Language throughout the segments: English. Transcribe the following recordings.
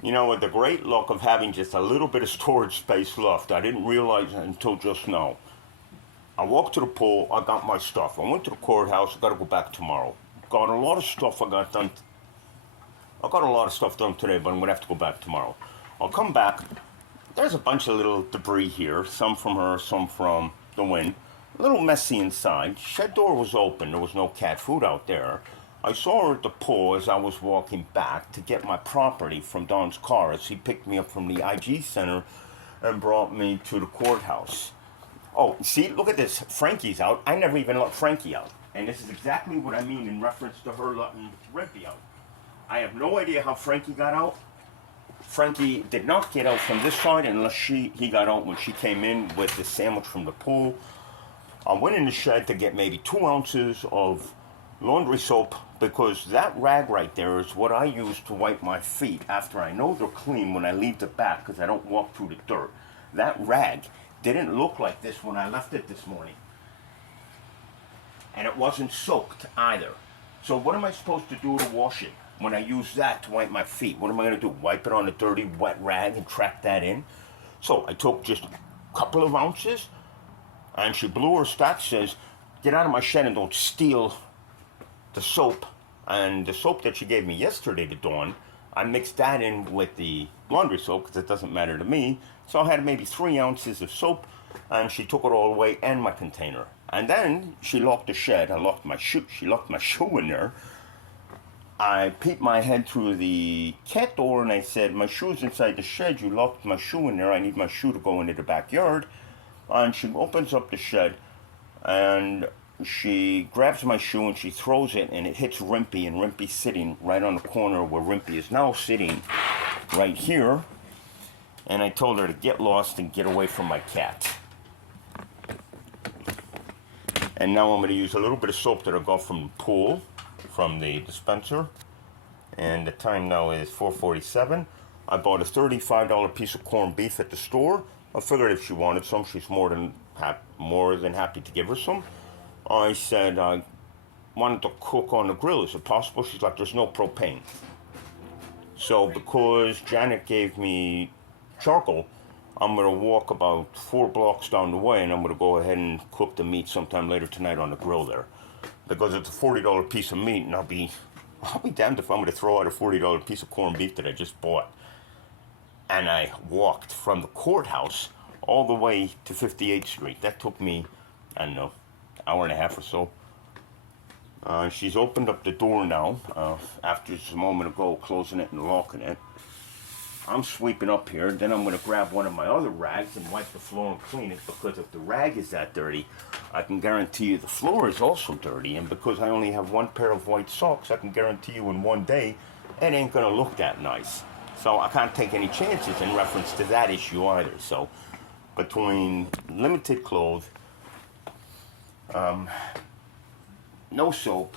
You know, with the great luck of having just a little bit of storage space left, I didn't realize it until just now. I walked to the pool, I got my stuff. I went to the courthouse, I gotta go back tomorrow. Got a lot of stuff I got done. I got a lot of stuff done today, but I'm gonna have to go back tomorrow. I'll come back. There's a bunch of little debris here, some from her, some from the wind. A little messy inside. Shed door was open, there was no cat food out there. I saw her at the pool as I was walking back to get my property from Don's car as he picked me up from the IG Center and brought me to the courthouse. Oh, see, look at this. Frankie's out. I never even let Frankie out. And this is exactly what I mean in reference to her letting Rippy out. I have no idea how Frankie got out. Frankie did not get out from this side unless he got out when she came in with the sandwich from the pool. I went in the shed to get maybe 2 ounces of laundry soap because that rag right there is what I use to wipe my feet after I know they're clean when I leave the back because I don't walk through the dirt. That rag didn't look like this when I left it this morning. And it wasn't soaked either. So what am I supposed to do to wash it when I use that to wipe my feet? What am I going to do? Wipe it on a dirty, wet rag and track that in? So I took just a couple of ounces, and she blew her stack, says, get out of my shed and don't steal the soap. And the soap that she gave me yesterday to Dawn, I mixed that in with the laundry soap because it doesn't matter to me. So I had maybe 3 ounces of soap, and she took it all away and my container. And then she locked the shed. I locked my shoe. She locked my shoe in there. I peeped my head through the cat door and I said, my shoe's inside the shed. You locked my shoe in there. I need my shoe to go into the backyard. And she opens up the shed and she grabs my shoe and she throws it and it hits Rimpy, and Rimpy's sitting right on the corner where Rimpy is now sitting right here. And I told her to get lost and get away from my cat. And now I'm going to use a little bit of soap that I got from the pool, from the dispenser. And the time now is 4:47. I bought a $35 piece of corned beef at the store. I figured if she wanted some, she's more than happy to give her some. I said I wanted to cook on the grill. Is it possible? She's like, there's no propane. So because Janet gave me charcoal, I'm going to walk about 4 blocks down the way and I'm going to go ahead and cook the meat sometime later tonight on the grill there. Because it's a $40 piece of meat and I'll be damned if I'm going to throw out a $40 piece of corned beef that I just bought. And I walked from the courthouse all the way to 58th Street. That took me, I don't know, hour and a half or so. She's opened up the door now, after just a moment ago, closing it and locking it. I'm sweeping up here, then I'm going to grab one of my other rags and wipe the floor and clean it, because if the rag is that dirty, I can guarantee you the floor is also dirty, and because I only have 1 pair of white socks, I can guarantee you in one day, it ain't going to look that nice. So I can't take any chances in reference to that issue either. So between limited clothes, no soap,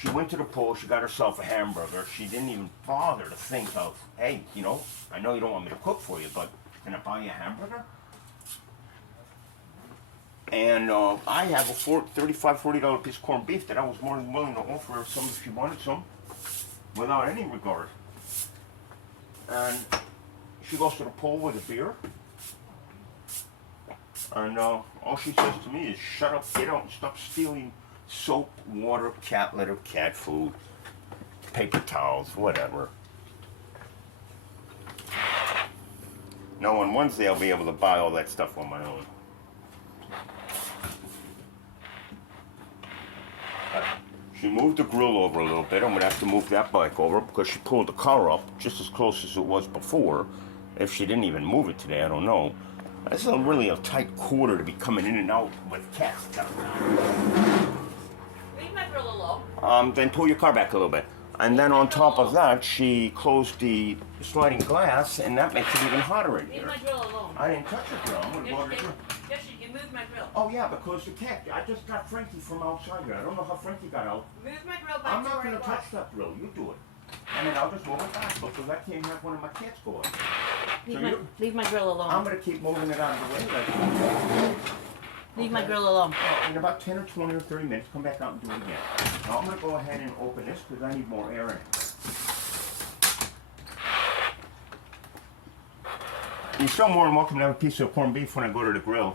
she went to the pool, she got herself a hamburger. She didn't even bother to think of, hey, you know, I know you don't want me to cook for you, but can I buy you a hamburger? And I have a $35, $40 piece of corned beef that I was more than willing to offer her some if she wanted some, without any regard. And she goes to the pool with a beer. And all she says to me is, shut up, get out, and stop stealing soap, water, cat litter, cat food, paper towels, whatever. No, on Wednesday I'll be able to buy all that stuff on my own. She moved the grill over a little bit. I'm going to have to move that bike over because she pulled the car up just as close as it was before. If she didn't even move it today, I don't know. This is really a tight quarter to be coming in and out with cats. Leave my grill alone. Then pull your car back a little bit. And then on top of that, she closed the sliding glass, and that makes it even hotter in here. Leave my grill alone. I didn't touch the grill. I'm going to go to the grill. Yes, you moved my grill. Oh, yeah, because the cat. I just got Frankie from outside here. I don't know how Frankie got out. Move my grill back I'm to not where going it to was. touch that grill. You do it. And then I'll just move it back because I can't have one of my cats go out. Leave my grill alone. I'm going to keep moving it out of the way. Like, Leave my grill alone. in about 10 or 20 or 30 minutes, come back out and do it again. Now I'm going to go ahead and open this because I need more air in it. You're still more than welcome to have a piece of corned beef when I go to the grill.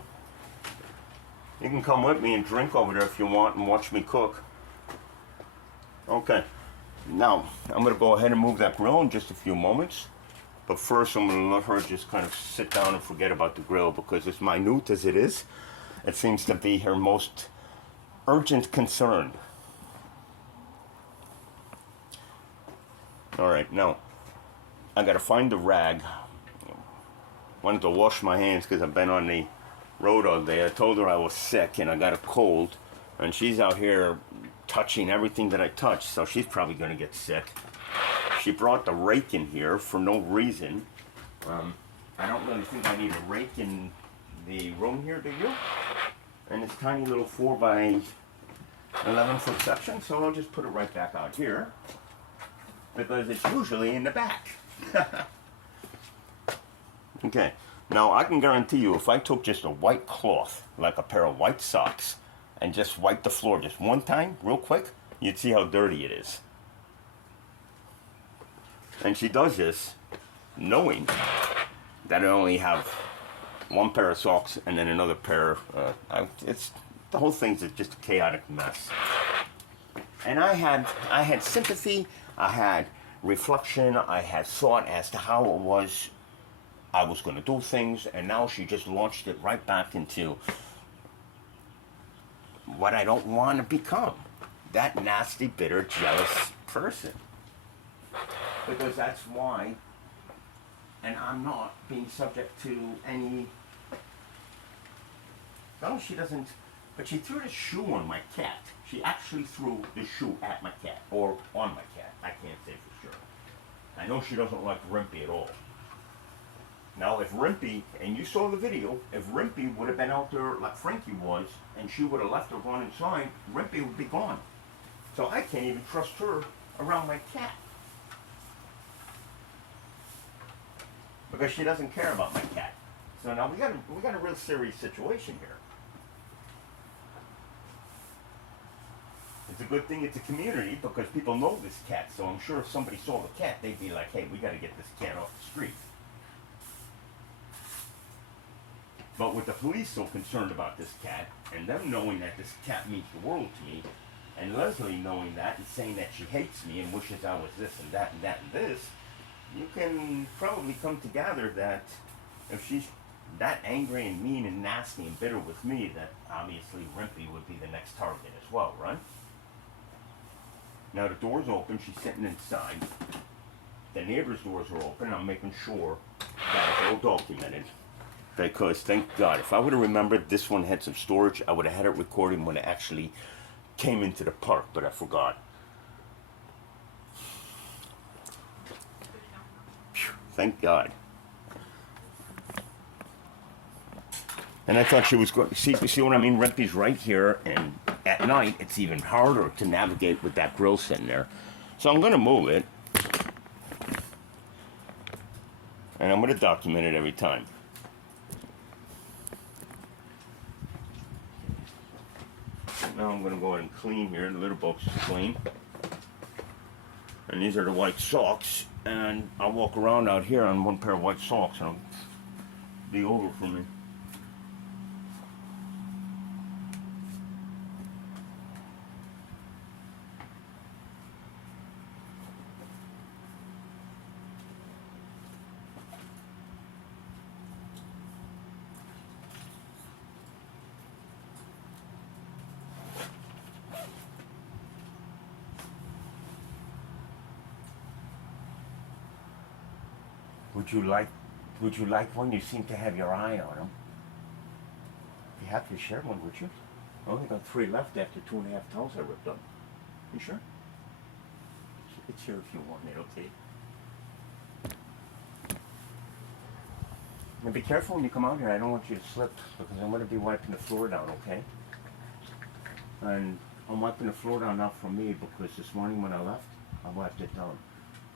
You can come with me and drink over there if you want and watch me cook. Okay, now I'm going to go ahead and move that grill in just a few moments. But first I'm going to let her just kind of sit down and forget about the grill, because as minute as it is, it seems to be her most urgent concern. Alright, now I got to find the rag. Wanted to wash my hands because I've been on the road all day. I told her I was sick and I got a cold, and she's out here touching everything that I touch, so she's probably going to get sick. She brought the rake in here for no reason. I don't really think I need a rake in the room here, do you? And it's tiny little 4 by 11 foot section, so I'll just put it right back out here, because it's usually in the back. Okay, now I can guarantee you if I took just a white cloth, like a pair of white socks, and just wiped the floor just one time, real quick, you'd see how dirty it is. And she does this knowing that I only have one pair of socks and then another pair. The whole thing's just a chaotic mess. And I had sympathy, I had reflection, I had thought as to how it was I was going to do things, and now she just launched it right back into what I don't want to become. That nasty, bitter, jealous person. Because that's why, and I'm not being subject to any, no, she doesn't, but she threw the shoe on my cat. She actually threw the shoe at my cat, or on my cat, I can't say for sure. I know she doesn't like Rimpy at all. Now if Rimpy, and you saw the video, if Rimpy would have been out there like Frankie was, and she would have left her gone inside, Rimpy would be gone. So I can't even trust her around my cat. Because she doesn't care about my cat. So now we got a real serious situation here. It's a good thing it's a community because people know this cat, so I'm sure if somebody saw the cat, they'd be like, hey, we gotta get this cat off the street. But with the police so concerned about this cat, and them knowing that this cat means the world to me, and Leslie knowing that and saying that she hates me and wishes I was this and that and that and this, you can probably come to gather that if she's that angry and mean and nasty and bitter with me, that obviously Rimpy would be the next target as well, right? Now the door's open, she's sitting inside. The neighbor's doors are open, I'm making sure that it's all documented. Because thank God, if I would have remembered this one had some storage, I would have had it recording when it actually came into the park, but I forgot. Phew, thank God. And I thought she was going, see what I mean? Rimpy's right here, and at night it's even harder to navigate with that grill sitting there. So I'm going to move it, and I'm going to document it every time. Now I'm going to go ahead and clean here. The litter box is clean. And these are the white socks. And I'll walk around out here on one pair of white socks and it'll be over for me. Would you like one? You seem to have your eye on them. If you have to share one, would you? I only got 3 left after 2.5 towels I ripped up. You sure? It's here if you want it, okay? Now be careful when you come out here. I don't want you to slip because I'm going to be wiping the floor down, okay? And I'm wiping the floor down not from me because this morning when I left, I wiped it down.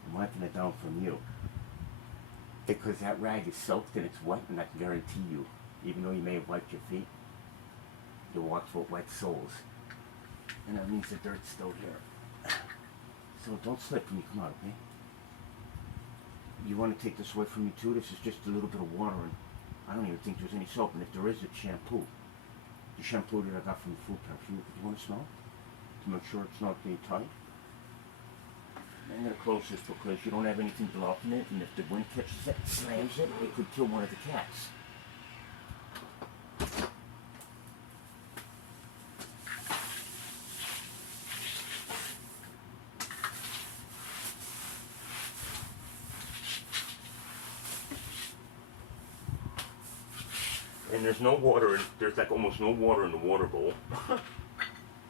I'm wiping it down from you. Because that rag is soaked and it's wet, and I can guarantee you, even though you may have wiped your feet, you walked with wet soles. And that means the dirt's still here. So don't slip when you come out, okay? You you want to take this away from me too? This is just a little bit of water, and I don't even think there's any soap. And if there is, it's shampoo. The shampoo that I got from the food truck. Do you want to smell it? To make sure it's not being tight? I'm going to close this because you don't have anything blocking it, and if the wind catches it and slams it, it could kill one of the cats. And there's no water, there's like almost no water in the water bowl.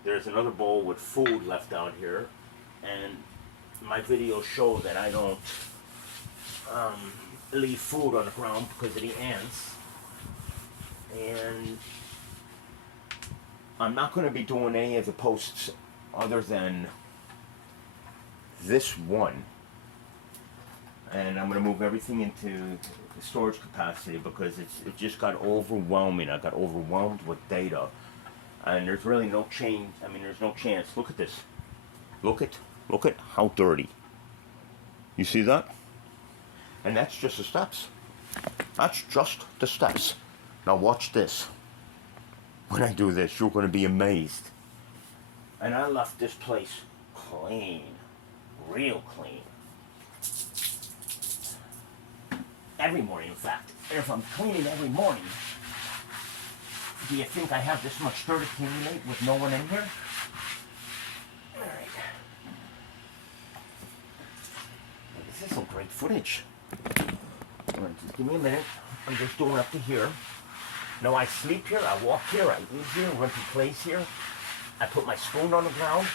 There's another bowl with food left out here, and my videos show that I don't leave food on the ground because of the ants. And I'm not going to be doing any of the posts other than this one. And I'm going to move everything into the storage capacity because it just got overwhelming. I got overwhelmed with data. And there's really no change. I mean, there's no chance. Look at this. Look at how dirty. You see that? And that's just the steps. That's just the steps. Now watch this. When I do this, you're going to be amazed. And I left this place clean. Real clean. Every morning, in fact. And if I'm cleaning every morning, do you think I have this much dirt accumulate with no one in here? Alright. This is some great footage. Alright, just give me a minute. I'm just doing up to here. No, I sleep here, I walk here, I eat here, rent a place here. I put my spoon on the ground,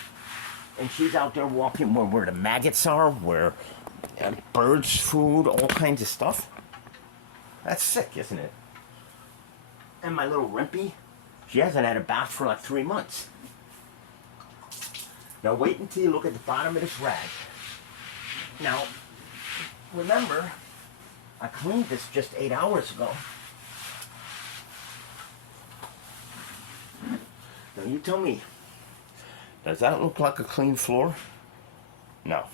and she's out there walking where the maggots are, where birds' food, all kinds of stuff. That's sick, isn't it? And my little Rimpy, she hasn't had a bath for like 3 months. Now wait until you look at the bottom of this rag. Now, remember, I cleaned this just 8 hours ago. Now you tell me, does that look like a clean floor? No.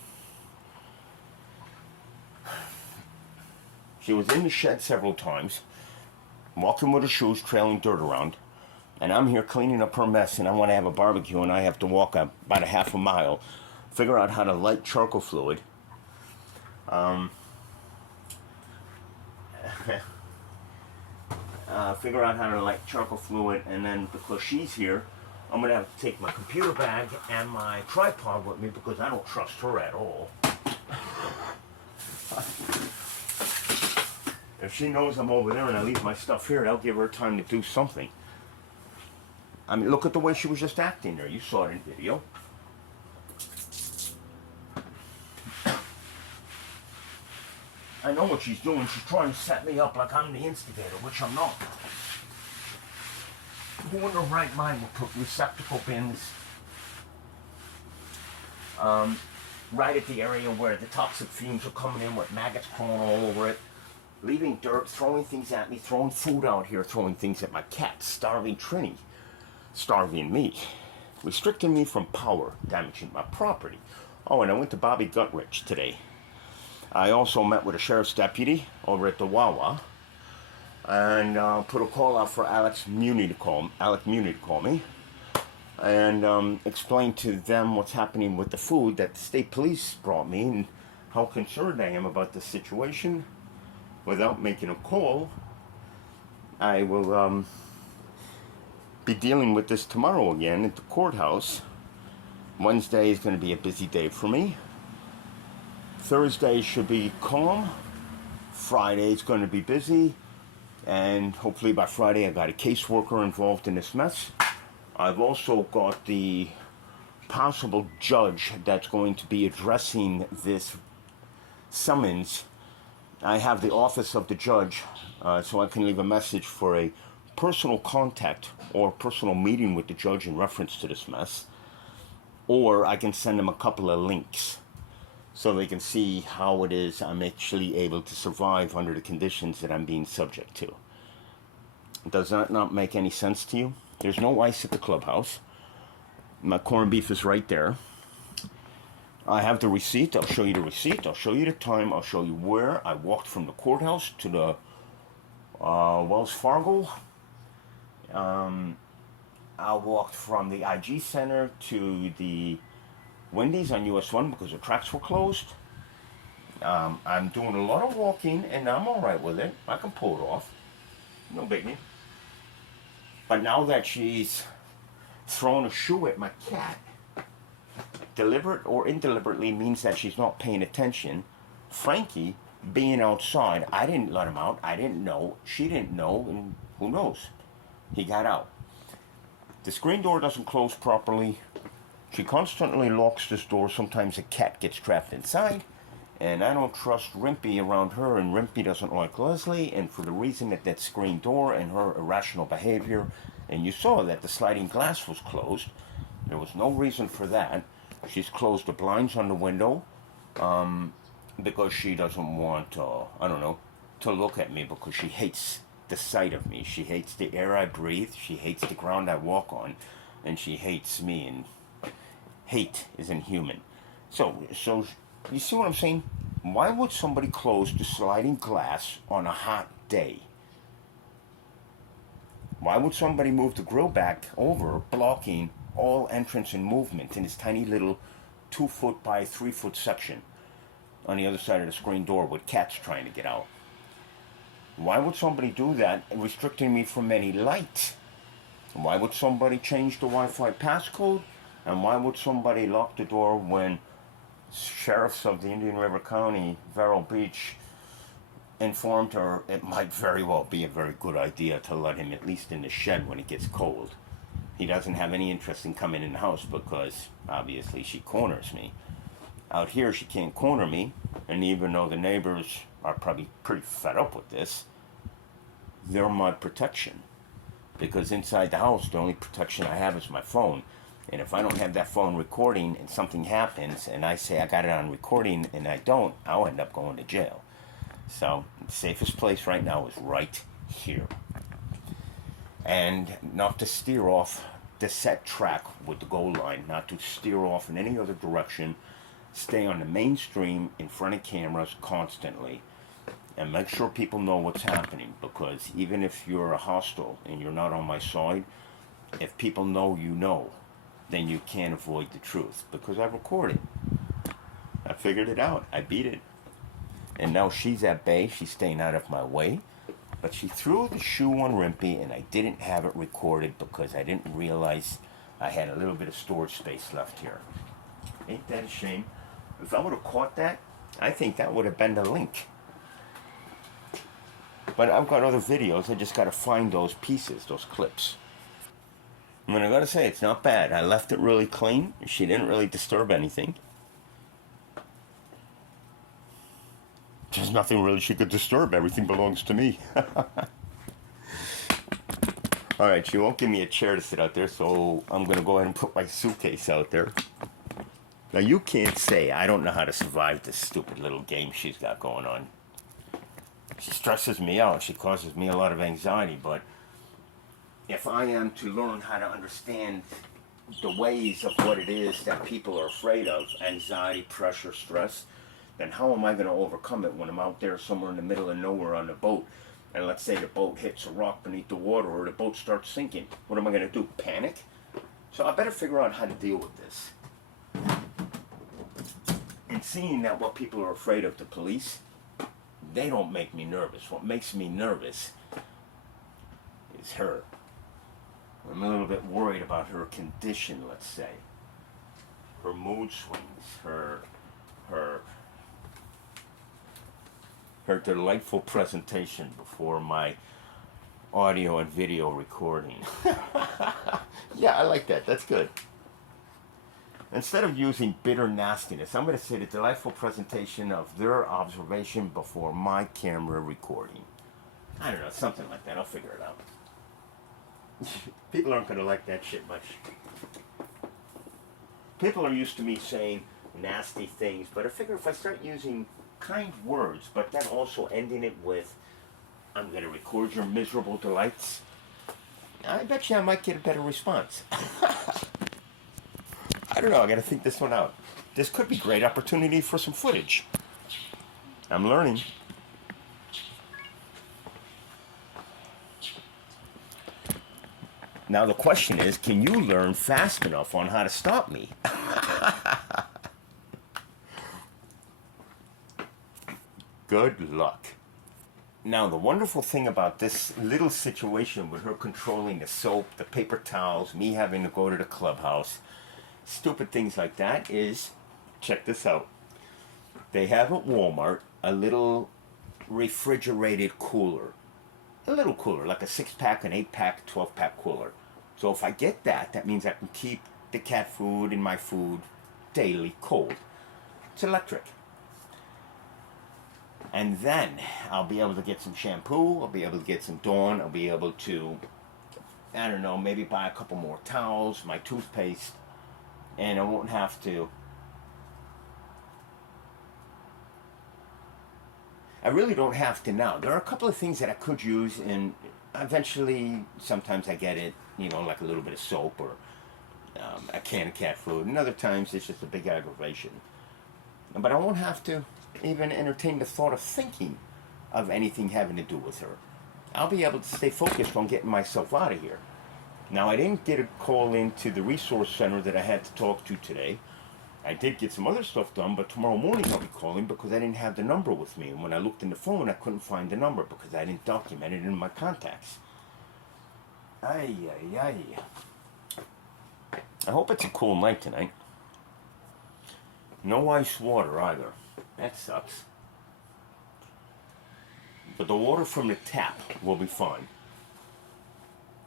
She was in the shed several times, walking with her shoes, trailing dirt around, and I'm here cleaning up her mess, and I want to have a barbecue, and I have to walk about a half a mile, figure out how to light charcoal fluid. Figure out how to light charcoal fluid, and then because she's here, I'm going to have to take my computer bag and my tripod with me because I don't trust her at all. If she knows I'm over there and I leave my stuff here, that'll give her time to do something. I mean, look at the way she was just acting there. You saw it in video. I know what she's doing. She's trying to set me up like I'm the instigator, which I'm not. Who in their right mind will put receptacle bins right at the area where the toxic fumes are coming in with maggots crawling all over it, leaving dirt, throwing things at me, throwing food out here, throwing things at my cat, starving Trini, starving me, restricting me from power, damaging my property. Oh, and I went to Bobby Gutrich today. I also met with a sheriff's deputy over at the Wawa and put a call out for Alec Muni to call me and explain to them what's happening with the food that the state police brought me and how concerned I am about the situation. Without making a call, I will be dealing with this tomorrow again at the courthouse. Wednesday is going to be a busy day for me. Thursday should be calm. Friday is going to be busy. And hopefully by Friday I got a caseworker involved in this mess. I've also got the possible judge that's going to be addressing this summons. I have the office of the judge, so I can leave a message for a personal contact or personal meeting with the judge in reference to this mess. Or I can send them a couple of links so they can see how it is I'm actually able to survive under the conditions that I'm being subject to. Does that not make any sense to you? There's no ice at the clubhouse. My corned beef is right there. I have the receipt. I'll show you the receipt. I'll show you the time. I'll show you where I walked from the courthouse to the Wells Fargo. I walked from the IG Center to the Wendy's on US 1 because the tracks were closed. I'm doing a lot of walking and I'm alright with it. I can pull it off. No biggie. But now that she's thrown a shoe at my cat, deliberate or indeliberately means that she's not paying attention. Frankie, being outside, I didn't let him out. I didn't know. She didn't know. And who knows? He got out. The screen door doesn't close properly. She constantly locks this door. Sometimes a cat gets trapped inside. And I don't trust Rimpy around her, and Rimpy doesn't like Leslie, and for the reason that that screen door and her irrational behavior, and you saw that the sliding glass was closed. There was no reason for that. She's closed the blinds on the window because she doesn't want, I don't know, to look at me because she hates the sight of me. She hates the air I breathe. She hates the ground I walk on, and she hates me, and hate isn't human. So you see what I'm saying? Why would somebody close the sliding glass on a hot day? Why would somebody move the grill back over, blocking all entrance and movement in this tiny little 2-foot by 3-foot section on the other side of the screen door with cats trying to get out? Why would somebody do that, restricting me from any light? Why would somebody change the Wi-Fi passcode? And why would somebody lock the door when sheriffs of the Indian River County, Vero Beach, informed her it might very well be a very good idea to let him at least in the shed when it gets cold? He doesn't have any interest in coming in the house because obviously she corners me. Out here she can't corner me, and even though the neighbors are probably pretty fed up with this, they're my protection. Because inside the house the only protection I have is my phone. And if I don't have that phone recording and something happens and I say I got it on recording and I don't, I'll end up going to jail. So the safest place right now is right here. And not to steer off the set track with the goal line, not to steer off in any other direction. Stay on the mainstream in front of cameras constantly. And make sure people know what's happening, because even if you're a hostile and you're not on my side, if people know you know, then you can't avoid the truth, because I recorded. I figured it out. I beat it. And now she's at bay. She's staying out of my way. But she threw the shoe on Rimpy, and I didn't have it recorded because I didn't realize I had a little bit of storage space left here. Ain't that a shame? If I would have caught that, I think that would have been the link. But I've got other videos. I just got to find those pieces, those clips. I mean, I gotta say, it's not bad. I left it really clean. She didn't really disturb anything. There's nothing really she could disturb. Everything belongs to me. Alright, she won't give me a chair to sit out there, so I'm gonna go ahead and put my suitcase out there. Now, you can't say I don't know how to survive this stupid little game she's got going on. She stresses me out. She causes me a lot of anxiety, but if I am to learn how to understand the ways of what it is that people are afraid of, anxiety, pressure, stress, then how am I going to overcome it when I'm out there somewhere in the middle of nowhere on a boat, and let's say the boat hits a rock beneath the water or the boat starts sinking? What am I going to do, panic? So I better figure out how to deal with this. And seeing that what people are afraid of, the police, they don't make me nervous. What makes me nervous is her. I'm a little bit worried about her condition, let's say. Her mood swings, her delightful presentation before my audio and video recording. Yeah, I like that. That's good. Instead of using bitter nastiness, I'm going to say the delightful presentation of their observation before my camera recording. I don't know, something like that. I'll figure it out. People aren't going to like that shit much. People are used to me saying nasty things, but I figure if I start using kind words, but then also ending it with, I'm going to record your miserable delights, I bet you I might get a better response. I don't know. I got to think this one out. This could be great opportunity for some footage. I'm learning. Now the question is, can you learn fast enough on how to stop me? Good luck. Now the wonderful thing about this little situation with her controlling the soap, the paper towels, me having to go to the clubhouse, stupid things like that is, check this out. They have at Walmart a little refrigerated cooler. A little cooler, like a 6-pack, an 8-pack, 12-pack cooler. So if I get that, that means I can keep the cat food and my food daily cold. It's electric. And then I'll be able to get some shampoo, I'll be able to get some Dawn, I'll be able to, I don't know, maybe buy a couple more towels, my toothpaste, and I won't have to. I really don't have to now. There are a couple of things that I could use, and eventually, sometimes I get it, you know, like a little bit of soap or a can of cat food, and other times it's just a big aggravation. But I won't have to even entertain the thought of thinking of anything having to do with her. I'll be able to stay focused on getting myself out of here. Now, I didn't get a call into the resource center that I had to talk to today. I did get some other stuff done, but tomorrow morning I'll be calling because I didn't have the number with me. And when I looked in the phone, I couldn't find the number because I didn't document it in my contacts. Ay, ay, ay. I hope it's a cool night tonight. No ice water either. That sucks. But the water from the tap will be fine.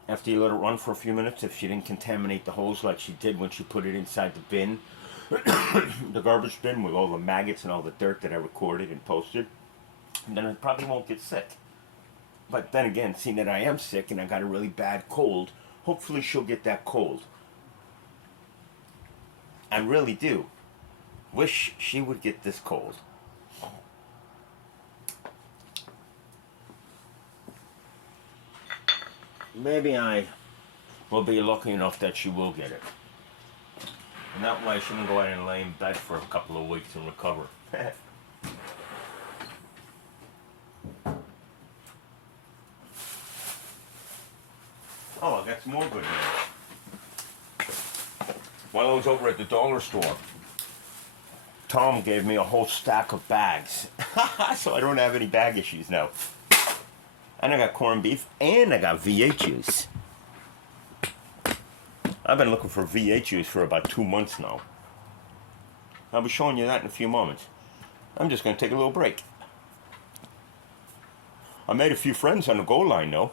After you let it run for a few minutes, if she didn't contaminate the hose like she did when she put it inside the bin, the garbage bin with all the maggots and all the dirt that I recorded and posted, then I probably won't get sick. But then again, seeing that I am sick and I got a really bad cold, hopefully she'll get that cold. I really do. Wish she would get this cold. Maybe I will be lucky enough that she will get it. And that way she can go ahead and lay in bed for a couple of weeks and recover. Oh, I got some more good news. While I was over at the dollar store, Tom gave me a whole stack of bags. So I don't have any bag issues now. And I got corned beef and I got V8 juice. I've been looking for V8 juice for about 2 months now. I'll be showing you that in a few moments. I'm just going to take a little break. I made a few friends on the goal line, though.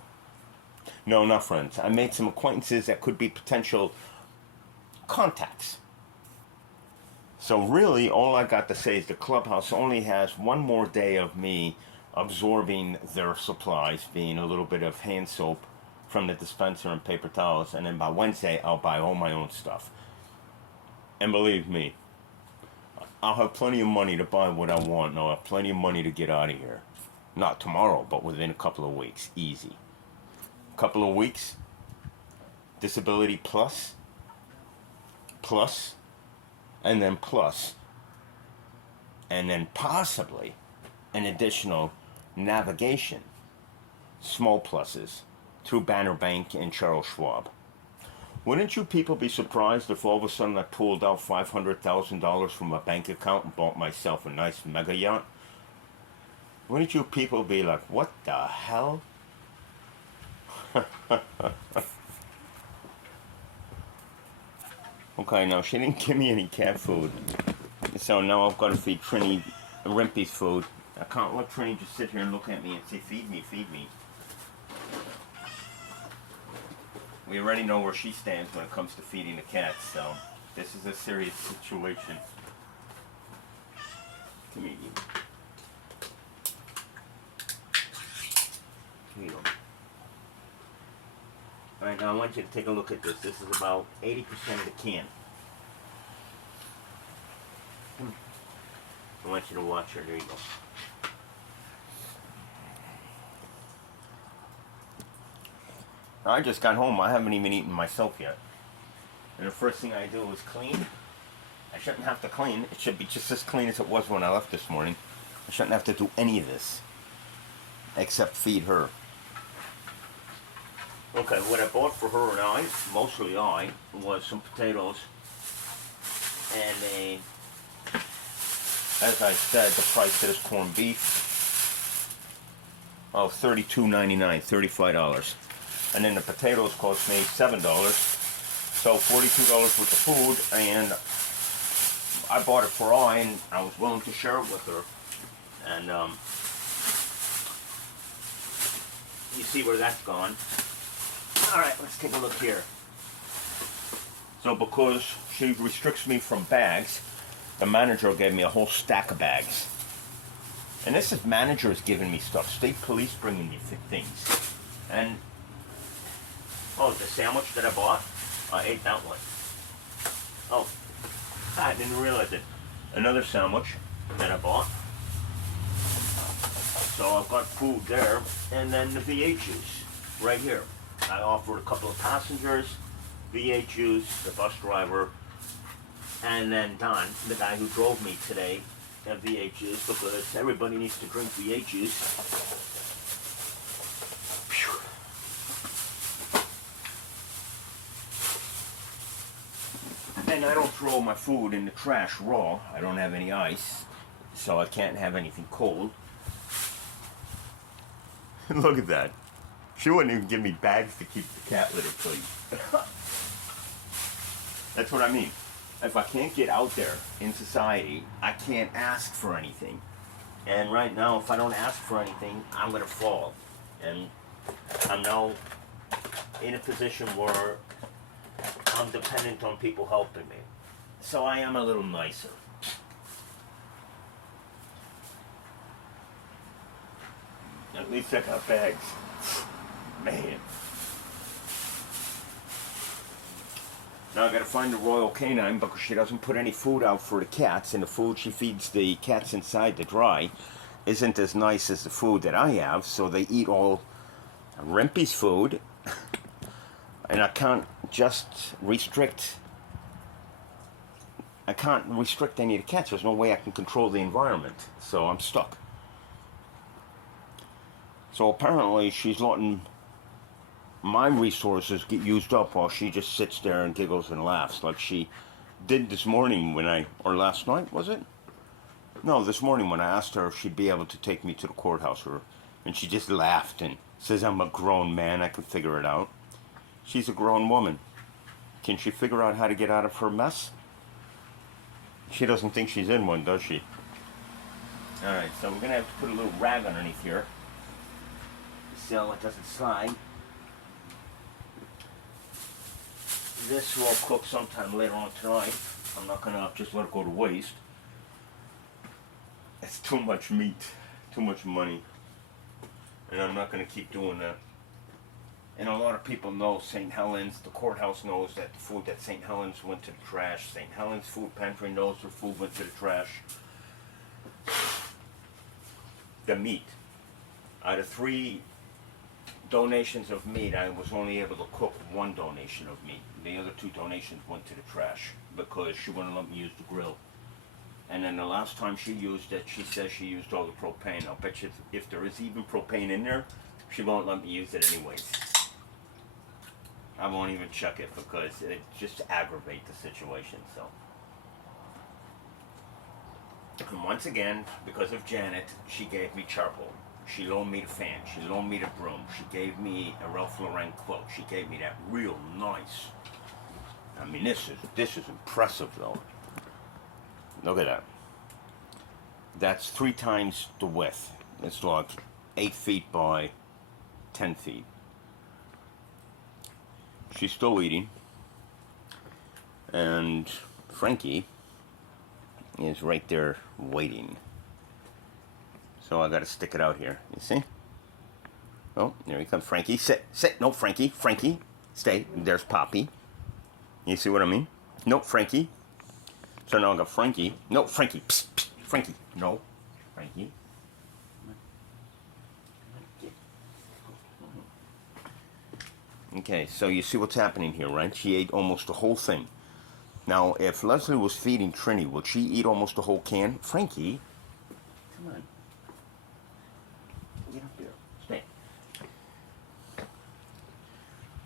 No, not friends. I made some acquaintances that could be potential contacts. So really, all I got to say is the clubhouse only has one more day of me absorbing their supplies, being a little bit of hand soap from the dispenser and paper towels, and then by Wednesday I'll buy all my own stuff. And believe me, I'll have plenty of money to buy what I want, and I'll have plenty of money to get out of here. Not tomorrow, but within a couple of weeks. Easy. Couple of weeks, disability plus, and then possibly an additional navigation, small pluses, through Banner Bank and Charles Schwab. Wouldn't you people be surprised if all of a sudden I pulled out $500,000 from my bank account and bought myself a nice mega yacht? Wouldn't you people be like, what the hell? Okay, now she didn't give me any cat food. So now I've got to feed Trini Rimpy's food. I can't let Trini just sit here and look at me and say, feed me, feed me. We already know where she stands when it comes to feeding the cats, so this is a serious situation. Come here, you. Here you go. Alright, now I want you to take a look at this. This is about 80% of the can. I want you to watch her. There you go. I just got home. I haven't even eaten myself yet. And the first thing I do is clean. I shouldn't have to clean. It should be just as clean as it was when I left this morning. I shouldn't have to do any of this except feed her. Okay, what I bought for her and I, mostly I, was some potatoes and as I said, the price of this corned beef, oh, $32.99, $35. And then the potatoes cost me $7. So $42 worth of food, and I bought it for I, and I was willing to share it with her. And you see where that's gone. Alright, let's take a look here. So because she restricts me from bags, the manager gave me a whole stack of bags. And this is managers giving me stuff. State police bringing me things. And, oh, the sandwich that I bought, I ate that one. Oh, I didn't realize it. Another sandwich that I bought. So I've got food there. And then the V8 juice right here. I offered a couple of passengers V8 juice, the bus driver, and then Don, the guy who drove me today, V8 juice, because everybody needs to drink V8 juice. Phew. And I don't throw my food in the trash raw. I don't have any ice, so I can't have anything cold. Look at that. She wouldn't even give me bags to keep the cat litter clean. That's what I mean. If I can't get out there in society, I can't ask for anything. And right now, if I don't ask for anything, I'm gonna fall. And I'm now in a position where I'm dependent on people helping me. So I am a little nicer. At least I got bags. Man. Now I gotta find the Royal Canine because she doesn't put any food out for the cats, and the food she feeds the cats inside the dry isn't as nice as the food that I have, so they eat all Rempy's food, and I can't restrict any of the cats. There's no way I can control the environment, so I'm stuck. So apparently she's letting my resources get used up while she just sits there and giggles and laughs like she did this morning or last night, was it? No, this morning when I asked her if she'd be able to take me to the courthouse, and she just laughed and says I'm a grown man, I can figure it out. She's a grown woman. Can she figure out how to get out of her mess? She doesn't think she's in one, does she? Alright, so we're gonna have to put a little rag underneath here so it doesn't slide. This will cook sometime later on tonight. I'm not gonna just let it go to waste. It's too much meat, too much money, and I'm not gonna keep doing that. And a lot of people know St. Helens, the courthouse knows that the food at St. Helens went to the trash. St. Helens Food Pantry knows their food went to the trash. The meat. Out of 3 donations of meat, I was only able to cook 1 donation of meat. The other 2 donations went to the trash because she wouldn't let me use the grill. And then the last time she used it, she says she used all the propane. I'll bet you if there is even propane in there, she won't let me use it anyways. I won't even check it because it just aggravates the situation, so. And once again, because of Janet, she gave me charcoal. She loaned me the fan. She loaned me the broom. She gave me a Ralph Lauren cloak. She gave me that real nice. I mean, this is impressive, though. Look at that. That's 3 times the width. It's like 8 feet by 10 feet. She's still eating. And Frankie is right there waiting. So I gotta stick it out here. You see? Oh, there he comes. Frankie, sit. No, Frankie. Frankie, stay. There's Poppy. You see what I mean? No, Frankie. So now I got Frankie. No, Frankie. Psst, psst. Frankie. No. Frankie. Okay, so you see what's happening here, right? She ate almost the whole thing. Now, if Leslie was feeding Trini, would she eat almost the whole can? Frankie, come on. Get up there. Stay.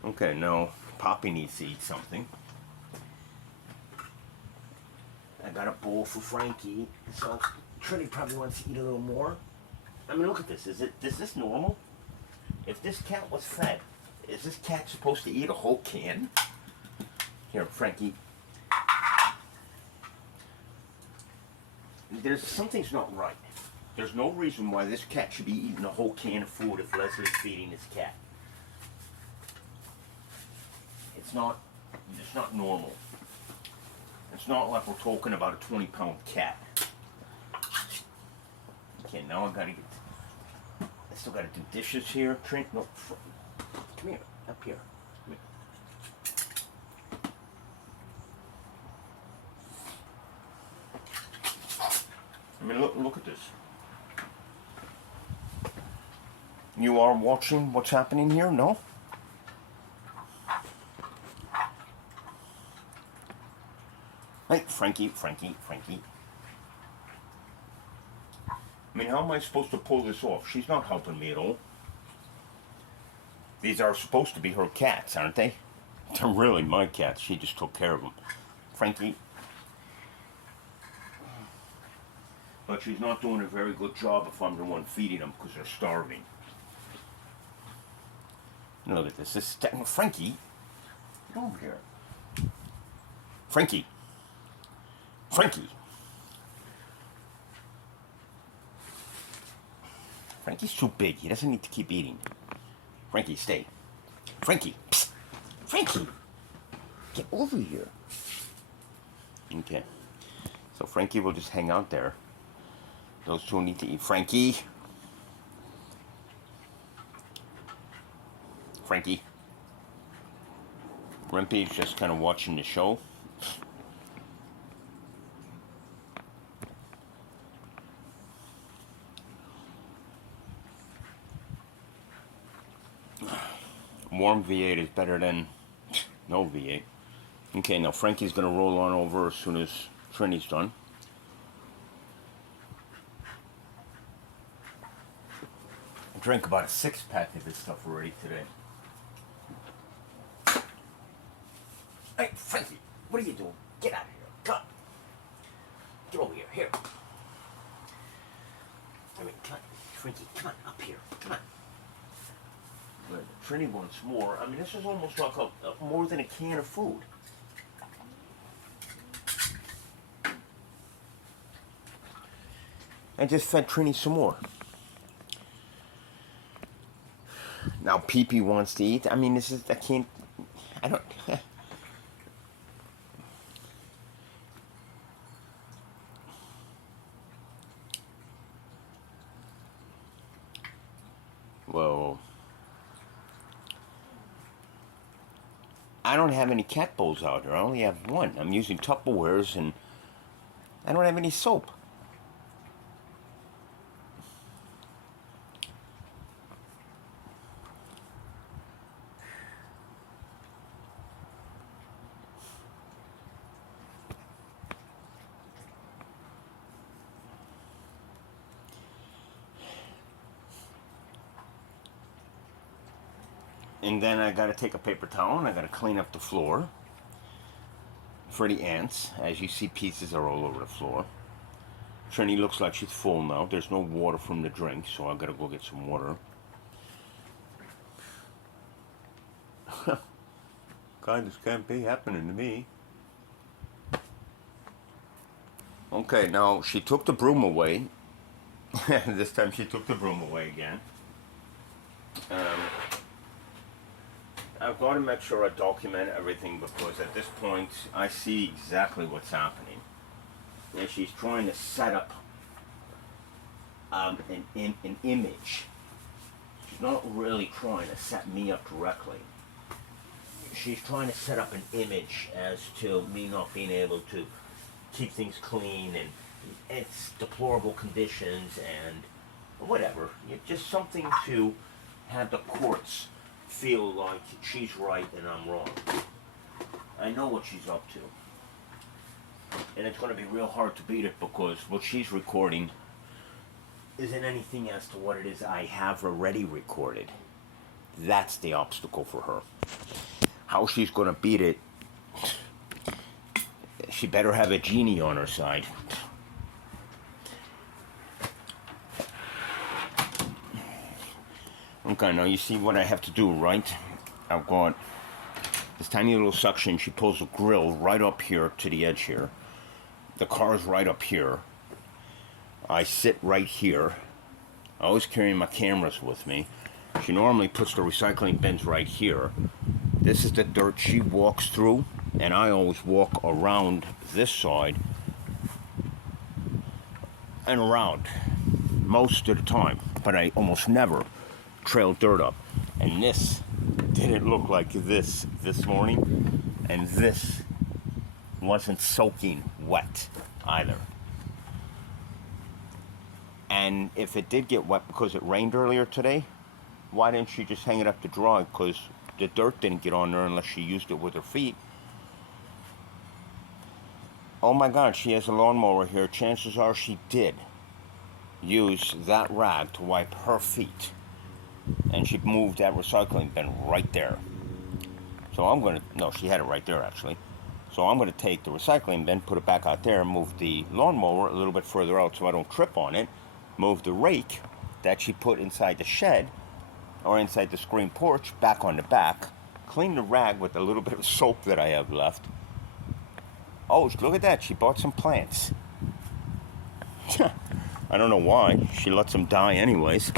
Okay, now Poppy needs to eat something. I got a bowl for Frankie, so Trini probably wants to eat a little more. I mean, look at this. Is this normal? If this cat was fed, is this cat supposed to eat a whole can? Here, Frankie. Something's not right. There's no reason why this cat should be eating a whole can of food if Leslie's feeding this cat. It's not normal. It's not like we're talking about a 20-pound cat. Okay, now I still gotta do dishes here. Trent, no, come here, up here. Come here. I mean, look at this. You are watching what's happening here, no? Hey, Frankie. I mean, how am I supposed to pull this off? She's not helping me at all. These are supposed to be her cats, aren't they? They're really my cats. She just took care of them. Frankie. But she's not doing a very good job if I'm the one feeding them because they're starving. Look at this. Frankie, get over here. Frankie. Frankie's too big. He doesn't need to keep eating. Frankie, stay. Frankie. Psst. Frankie. Get over here. Okay. So Frankie will just hang out there. Those two need to eat. Frankie. Rimpy is just kind of watching the show. Warm V8 is better than no V8. Okay, now Frankie's going to roll on over as soon as Trini's done. I drank about a 6-pack of this stuff already today. Hey, Frankie, what are you doing? Get out of here. Come on. Get over here. Here. I mean, come on. Frankie, come on. Up here. Come on. Trini wants more. I mean, this is almost like more than a can of food. I just fed Trini some more. Now Pee-Pee wants to eat. I mean, I don't... Well... I don't have any cat bowls out here. I only have one. I'm using Tupperwares and I don't have any soap. And then I gotta take a paper towel and I gotta clean up the floor for the ants. As you see, pieces are all over the floor. Trini looks like she's full now. There's no water from the drink, so I gotta go get some water. God, this can't be happening to me. Okay, now she took the broom away. This time she took the broom away again. I've got to make sure I document everything because at this point I see exactly what's happening. And she's trying to set up an image. She's not really trying to set me up directly. She's trying to set up an image as to me not being able to keep things clean and it's deplorable conditions and whatever. Just something to have the courts feel like she's right and I'm wrong. I know what she's up to. And it's going to be real hard to beat it because what she's recording isn't anything as to what it is I have already recorded. That's the obstacle for her. How she's going to beat it, she better have a genie on her side. Okay, now you see what I have to do, right? I've got this tiny little suction. She pulls the grill right up here to the edge here. The car's right up here. I sit right here. I always carry my cameras with me. She normally puts the recycling bins right here. This is the dirt she walks through, and I always walk around this side and around most of the time, but I almost never trail dirt up. And this didn't look like this morning, and this wasn't soaking wet either. And if it did get wet because it rained earlier today, why didn't she just hang it up to dry? Because the dirt didn't get on there unless she used it with her feet. Oh my God, she has a lawnmower here. Chances are she did use that rag to wipe her feet. And she moved that recycling bin right there. So I'm going to, no, she had it right there actually. So I'm going to take the recycling bin, put it back out there, move the lawnmower a little bit further out so I don't trip on it, move the rake that she put inside the shed or inside the screen porch back on the back, clean the rag with a little bit of soap that I have left. Oh, look at that, she bought some plants. I don't know why, she lets them die anyways.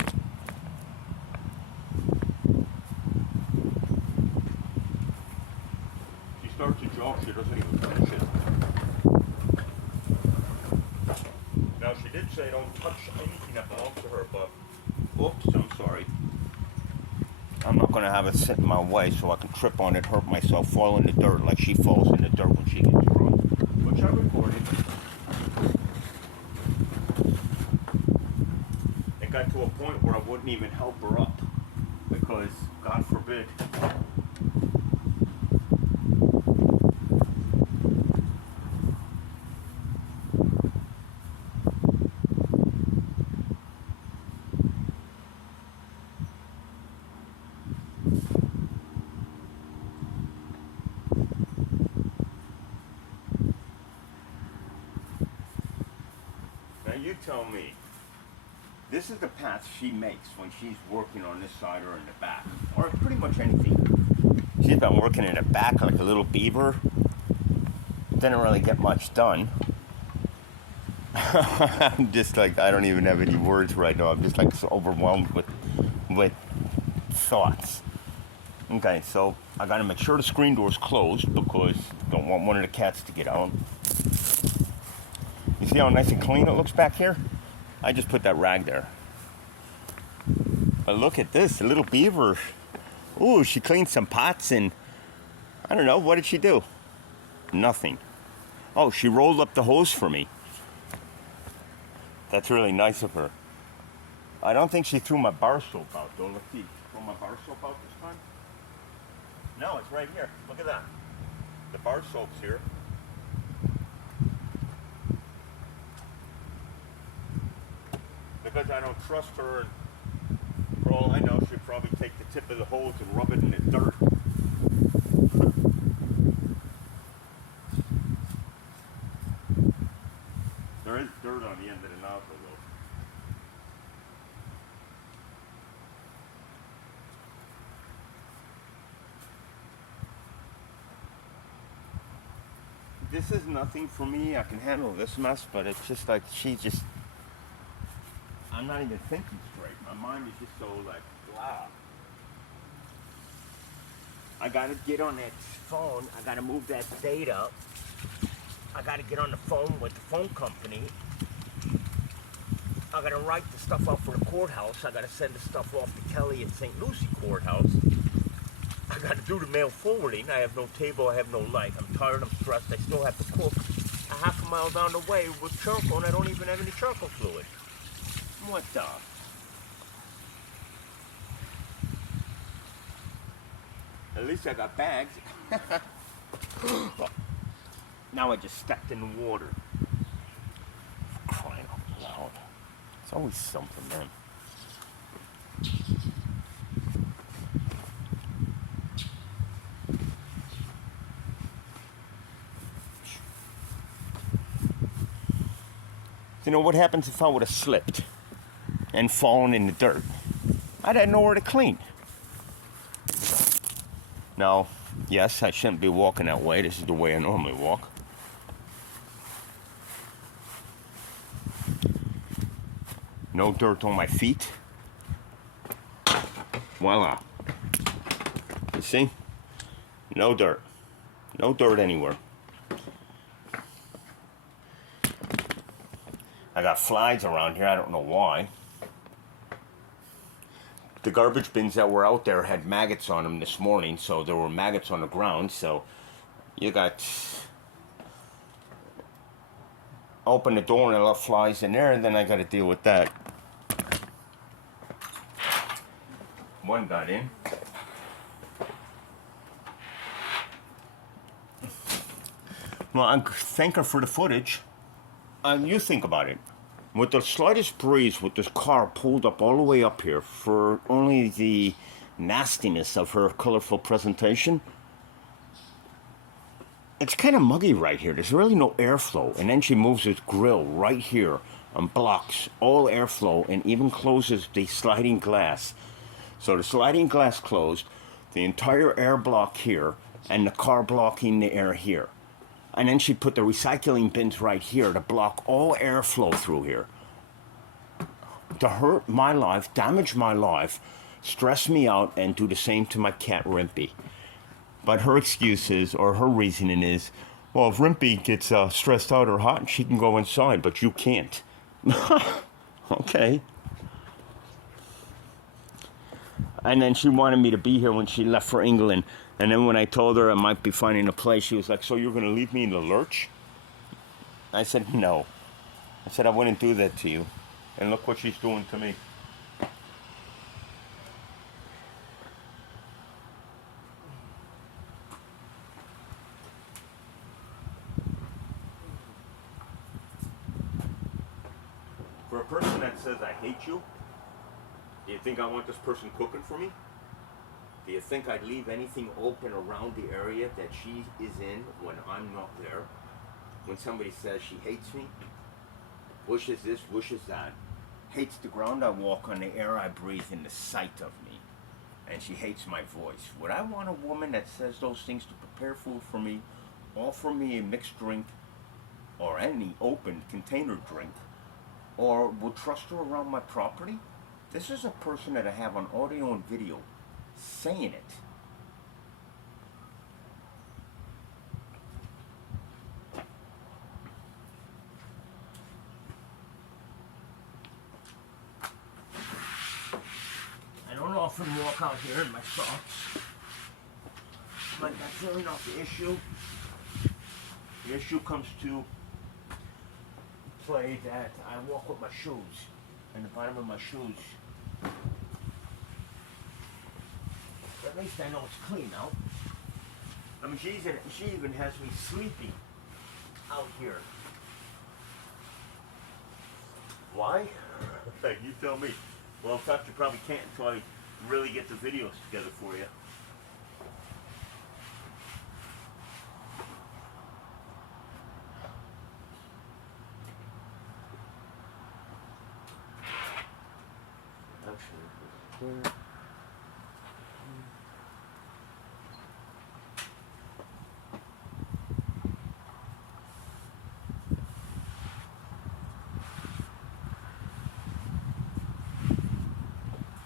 She starts a job, she doesn't even finish it. Now she did say don't touch anything that belongs to her, but oops, I'm sorry. I'm not going to have it sit in my way so I can trip on it, hurt myself, fall in the dirt like she falls in the dirt when she gets drunk. Which I recorded. It got to a point where I wouldn't even help her up because, God forbid, now you tell me, this is the path she makes when she's working on this side or in the back, or pretty much anything. She's been working in the back like a little beaver. Didn't really get much done. I'm just like, I don't even have any words right now. I'm just like so overwhelmed with thoughts. Okay, so I gotta make sure the screen door's closed because I don't want one of the cats to get out. You see how nice and clean it looks back here? I just put that rag there. But look at this, a little beaver. Ooh, she cleaned some pots and I don't know, what did she do? Nothing. Oh, she rolled up the hose for me. That's really nice of her. I don't think she threw my bar soap out though. Let's see, throw my bar soap out this time? No, it's right here. Look at that. The bar soap's here. Because I don't trust her, and for all I know, she'd probably take the tip of the hose and rub it in the dirt. There is dirt on the end of the nozzle though. This is nothing for me. I can handle this mess, but it's just like I'm not even thinking straight. My mind is just so like blah. I gotta get on that phone. I gotta move that data. I gotta get on the phone with the phone company. I gotta write the stuff up for the courthouse. I gotta send the stuff off to Kelly at St. Lucie Courthouse. I gotta do the mail forwarding. I have no table, I have no light. I'm tired, I'm stressed. I still have to cook a half a mile down the way with charcoal, and I don't even have any charcoal fluid. What the? At least I got bags. Now I just stepped in the water. Crying out loud. It's always something, man. You know what happens if I would have slipped and fallen in the dirt? I'd have nowhere to clean. Now, yes, I shouldn't be walking that way. This is the way I normally walk. No dirt on my feet. Voila. You see? No dirt. No dirt anywhere. I got flies around here. I don't know why. The garbage bins that were out there had maggots on them this morning, so there were maggots on the ground. So you got open the door and a lot of flies in there, and then I got to deal with that. One got in. Well, I thank her for the footage. You think about it. With the slightest breeze, with this car pulled up all the way up here for only the nastiness of her colorful presentation, it's kind of muggy right here. There's really no airflow. And then she moves this grill right here and blocks all airflow and even closes the sliding glass. So the sliding glass closed, the entire air block here, and the car blocking the air here. And then she put the recycling bins right here to block all airflow through here. To hurt my life, damage my life, stress me out, and do the same to my cat Rimpy. But her excuse is, or her reasoning is, well, if Rimpy gets stressed out or hot, she can go inside, but you can't. Okay. And then she wanted me to be here when she left for England. And then when I told her I might be finding a place, she was like, so you're going to leave me in the lurch? I said, no. I said, I wouldn't do that to you. And look what she's doing to me. For a person that says I hate you, do you think I want this person cooking for me? Do you think I'd leave anything open around the area that she is in when I'm not there? When somebody says she hates me, wishes this, wishes that, hates the ground I walk on, the air I breathe, and the sight of me, and she hates my voice. Would I want a woman that says those things to prepare food for me, offer me a mixed drink, or any open container drink, or would trust her around my property? This is a person that I have on audio and video saying it. I don't often walk out here in my socks, but that's really not the issue. The issue comes to play that I walk with my shoes, and the bottom of my shoes. At least I know it's clean now. I mean, she even has me sleeping out here. Why? You tell me. Well, in fact, you probably can't until I really get the videos together for you. Actually,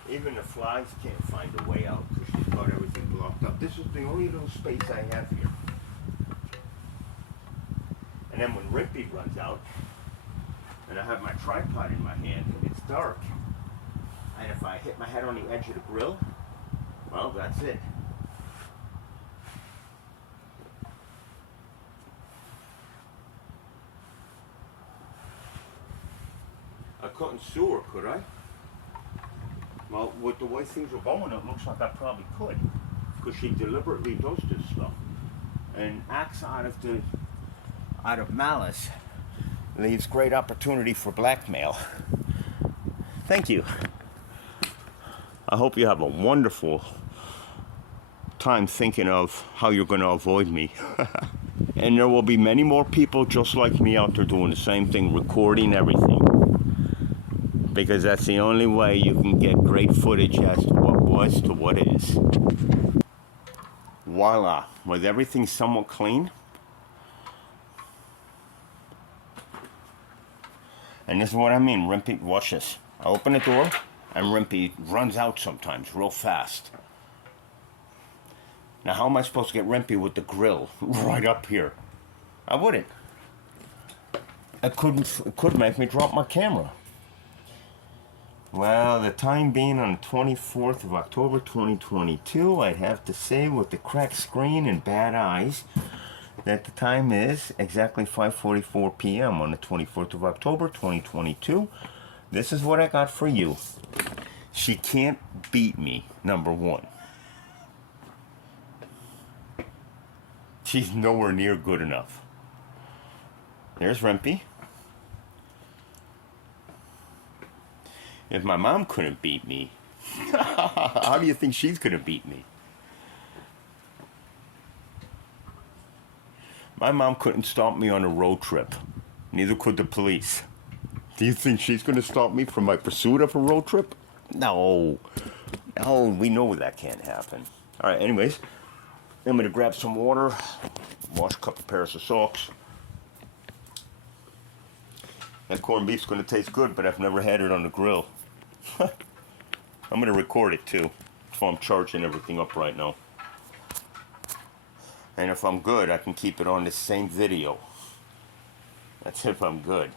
even the flies can't find a way out because she's got everything blocked up. This is the only little space I have here. And then when Rimpy runs out, and I have my tripod in my hand, it's dark. And if I hit my head on the edge of the grill, well, that's it. I couldn't sue her, could I? Well, with the way things are going, it looks like I probably could. Because she deliberately does this stuff. And acts out of the out of malice leaves great opportunity for blackmail. Thank you. I hope you have a wonderful time thinking of how you're going to avoid me. And there will be many more people just like me out there doing the same thing, recording everything. Because that's the only way you can get great footage as to what was to what is. Voila, with everything somewhat clean. And this is what I mean, Rimpy, watch this. I open the door, and Rimpy runs out sometimes real fast. Now how am I supposed to get Rimpy with the grill right up here? I wouldn't. It could make me drop my camera. Well, the time being on the 24th of October 2022, I'd have to say with the cracked screen and bad eyes that the time is exactly 5:44 p.m. on the 24th of October 2022. This is what I got for you. She can't beat me, number one. She's nowhere near good enough. There's Rimpy. If my mom couldn't beat me, how do you think she's gonna beat me? My mom couldn't stop me on a road trip. Neither could the police. Do you think she's gonna stop me from my pursuit of a road trip? No. No, we know that can't happen. Alright, anyways. I'm gonna grab some water, wash a couple pairs of socks. That corned beef's gonna taste good, but I've never had it on the grill. I'm gonna record it too, so I'm charging everything up right now. And if I'm good, I can keep it on the same video. That's if I'm good.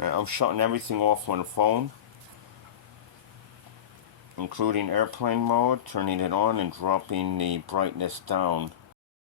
I'm shutting everything off on the phone, including airplane mode, turning it on and dropping the brightness down